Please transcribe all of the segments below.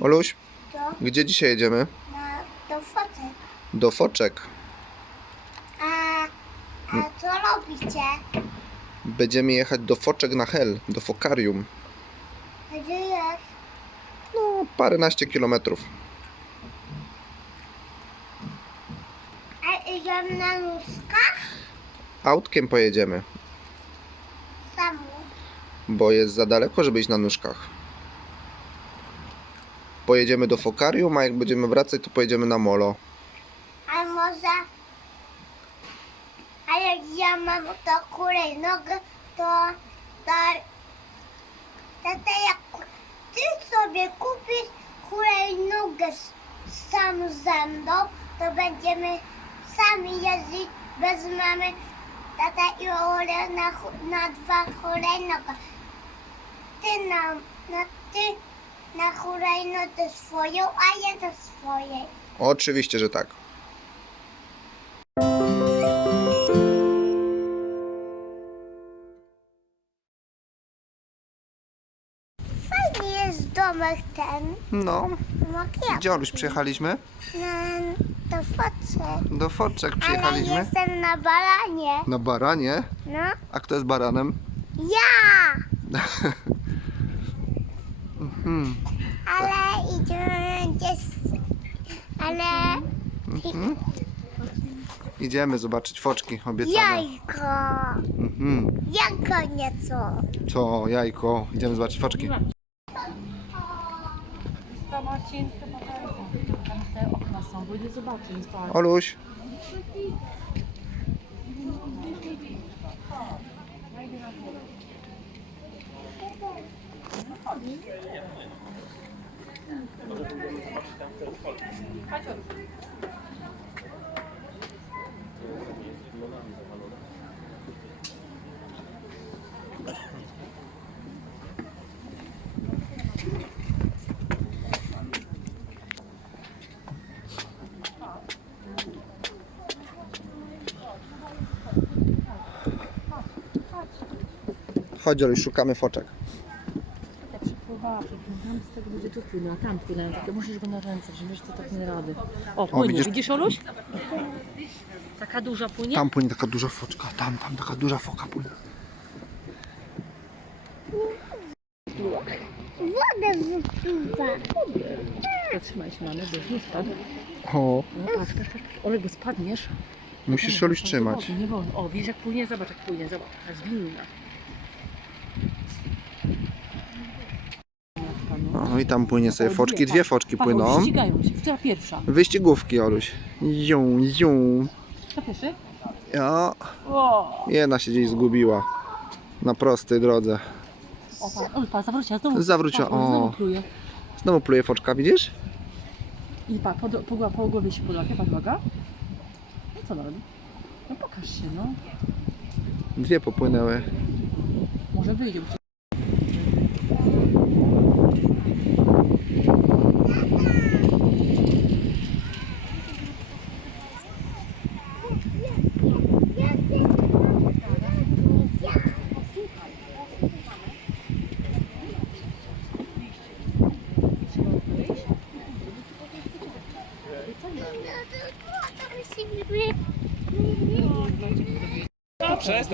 Oluś, gdzie dzisiaj jedziemy? na do fotek. Do Foczek. A, a co robicie? Będziemy jechać do Foczek na Hel, do Fokarium. Gdzie jest? No, paręnaście kilometrów. A idziemy na nóżkach? Autkiem pojedziemy, Samu. bo jest za daleko, żeby iść na nóżkach. Pojedziemy do Fokarium, a jak będziemy wracać, to pojedziemy na Molo. A może... A jak ja mam to hulajnogę, to... to tata, jak ty sobie kupisz s- sam ze mną, to będziemy sami jeździć bez mamy tata i Ole na, na dwa hulajnoga. Ty na, na ty na hulajnodze swoją, a ja na swojej. Oczywiście, że tak. Fajny jest domek ten. No, Makijaż. gdzie Oluś przyjechaliśmy? Na do foce. Do Foczek Ale przyjechaliśmy. jestem na balanie. Na baranie. No. A kto jest baranem? Ja! Hmm. Ale idziemy gdzieś... Ale... Mhm. Idziemy zobaczyć foczki obiecane. Jajko! Mhm. Jajko nieco. Co, jajko. Idziemy zobaczyć foczki. Tam te okna są, bo nie zobaczy, nie spała. Oluś. Chodź Oluś, szukamy foczek. Tam z tego będzie tu płynęła, tam takie, musisz go na ręce wziąć, to tak nie rady. O, płynie, widzisz? widzisz, Oluś? Taka duża płynie? Tam płynie taka duża foczka. Tam, tam taka duża foka płynie. Wodę wypływa. Zatrzymaj się, mamy, bo już nie spadł. O, No patrz, patrz, patrz, Olego, spadniesz. musisz Oluś nie trzymać. wolno, Nie wolno. O, widzisz jak płynie? Zobacz jak płynie, zobacz, jaka zwinna. O, i tam płynie sobie foczki. Dwie foczki Patrz, płyną. ścigają się, która pierwsza? Wyścigówki Oluś. Jum, jum. Kto pierwszy? Ja, O, jedna się gdzieś zgubiła. Na prostej drodze. o pan, o, pan zawróciła, znowu. Zawróciła, Znowu o. pluje. Znowu pluje foczka, widzisz? I pa, po, po, po, po głowie się podłapie, pan uwaga. No co robi? No pokaż się, no. Dwie popłynęły. Może wyjdzie. bo cię-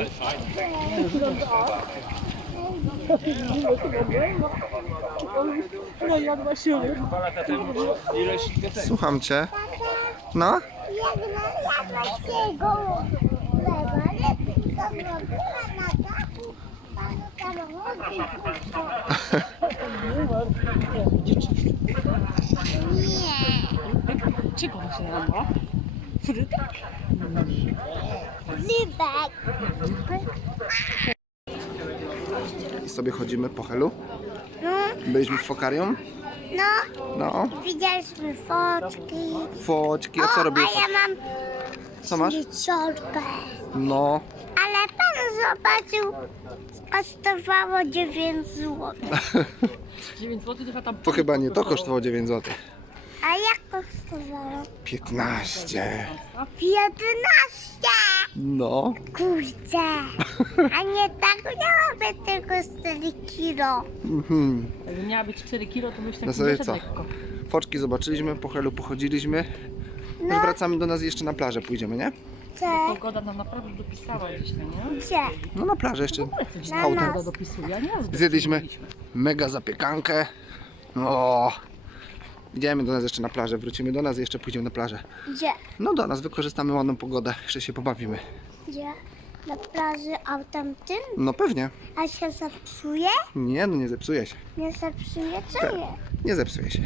No jadła się. Słucham cię. No? Jadłaś lewa, lepiej to zrobiła na dachu panu samochodu. Nie. Czego się jadła? Frytek? I sobie chodzimy po helu. No, Byliśmy w fokarium. no, No. widzieliśmy foczki. Foczki. A co robiły a ja mam Co masz? śliczorkę. No. Ale pan zobaczył, kosztowało 9 zł. 9 zł, to tam... To chyba nie to kosztowało 9 zł. A jak kosztowało? 15. 15! No. Kurczę. A nie tak miałaby tylko 4 kilo. Mhm. Jakby miała być 4 kilo, to byś tak No sobie wyszedł co? lekko. Foczki zobaczyliśmy, po helu pochodziliśmy. Już wracamy do nas i jeszcze na plażę pójdziemy, nie? Cze, Pogoda nam naprawdę dopisała dzisiaj, nie? cze. No na plażę jeszcze. Coś Na tam nas. pogoda dopisuje, a nie Zjedliśmy mega zapiekankę. O. Idziemy do nas jeszcze na plażę, wrócimy do nas i jeszcze pójdziemy na plażę. Gdzie? No do nas, wykorzystamy ładną pogodę, jeszcze się pobawimy. Gdzie? Na plaży, a tamtym? No pewnie. A się zepsuje? Nie, no nie zepsuje się. Nie zepsuje? Co Tak. nie? Nie zepsuje się.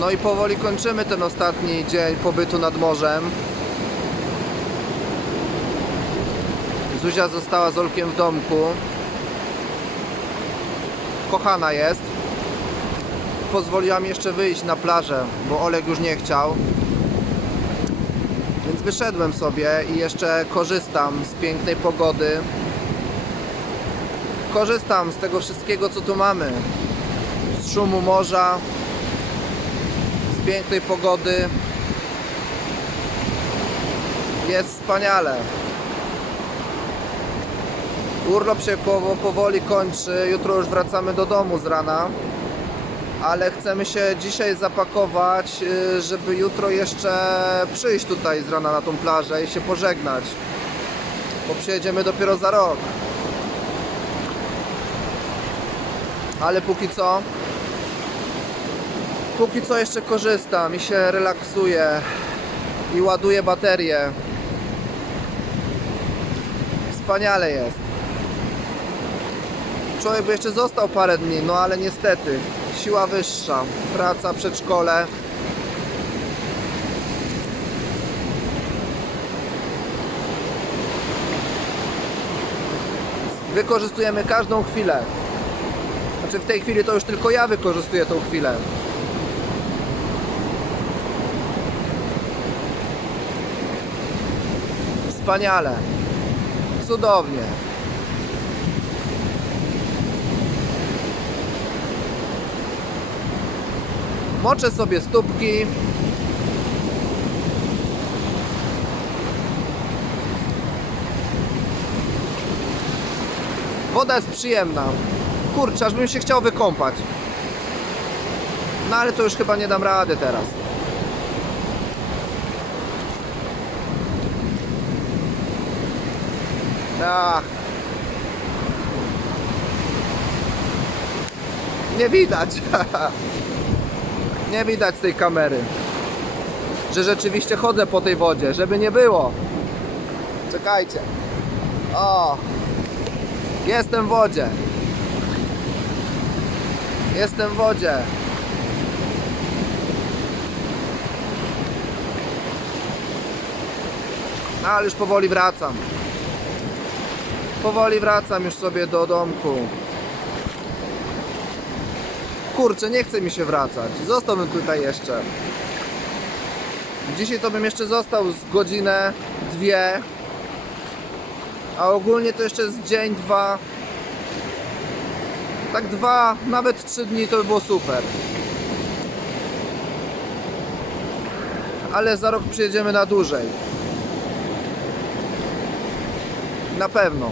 No i powoli kończymy ten ostatni dzień pobytu nad morzem. Zuzia została z Olkiem w domku. Kochana jest. Pozwoliła mi jeszcze wyjść na plażę, bo Olek już nie chciał. Więc wyszedłem sobie i jeszcze korzystam z pięknej pogody. Korzystam z tego wszystkiego, co tu mamy. Z szumu morza, pięknej pogody. Jest wspaniale. Urlop się powo- powoli kończy. Jutro już wracamy do domu z rana. Ale chcemy się dzisiaj zapakować, y, żeby jutro jeszcze przyjść tutaj z rana na tą plażę i się pożegnać. Bo przyjedziemy dopiero za rok. Ale póki co póki co jeszcze korzystam i się relaksuję i ładuję baterię. Wspaniale jest. Człowiek by jeszcze został parę dni, no ale niestety siła wyższa, praca, przedszkole. Wykorzystujemy każdą chwilę. Znaczy w tej chwili to już tylko ja wykorzystuję tą chwilę. Wspaniale. Cudownie. Moczę sobie stópki. Woda jest przyjemna. Kurczę, aż bym się chciał wykąpać. No ale to już chyba nie dam rady teraz. Ach. Nie widać. nie widać z tej kamery. Że rzeczywiście chodzę po tej wodzie, żeby nie było. Czekajcie. O. Jestem w wodzie. Jestem w wodzie. No, ale już powoli wracam. Powoli wracam już sobie do domku. Kurczę, nie chce mi się wracać. Zostałbym tutaj jeszcze. Dzisiaj to bym jeszcze został z godzinę, dwie. A ogólnie to jeszcze z dzień, dwa. Tak dwa, nawet trzy dni to by było super. Ale za rok przyjedziemy na dłużej. Na pewno.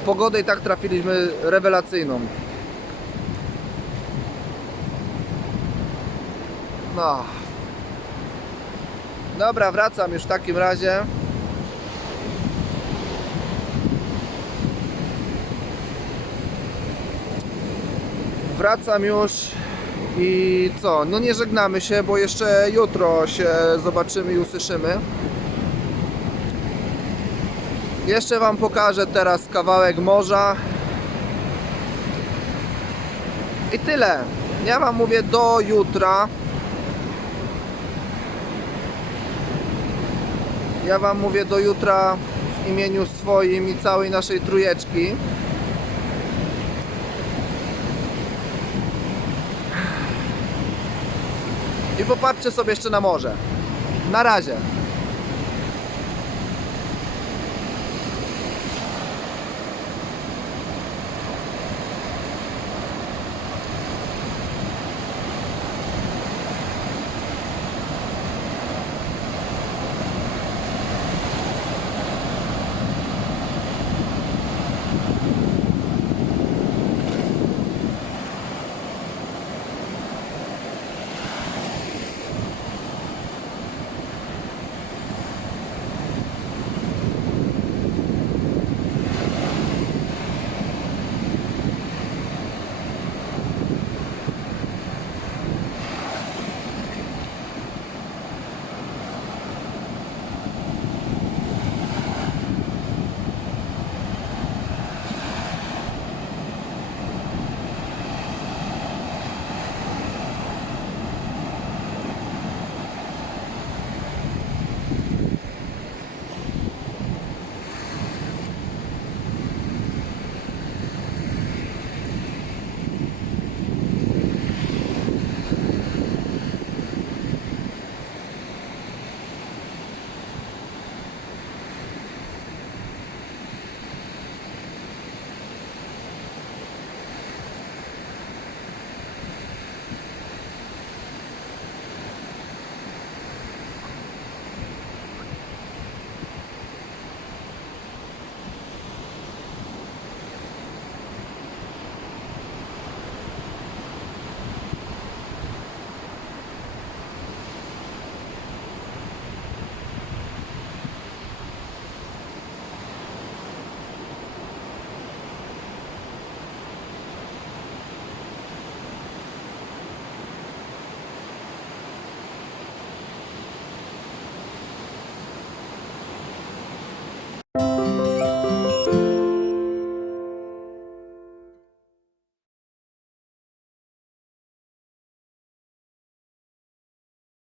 pogodę i tak trafiliśmy rewelacyjną. No. Dobra, wracam już w takim razie. Wracam już i co? No nie żegnamy się, bo jeszcze jutro się zobaczymy i usłyszymy. Jeszcze Wam pokażę teraz kawałek morza. I tyle. Ja Wam mówię do jutra. Ja Wam mówię do jutra w imieniu swoim i całej naszej trójeczki. I popatrzcie sobie jeszcze na morze. Na razie.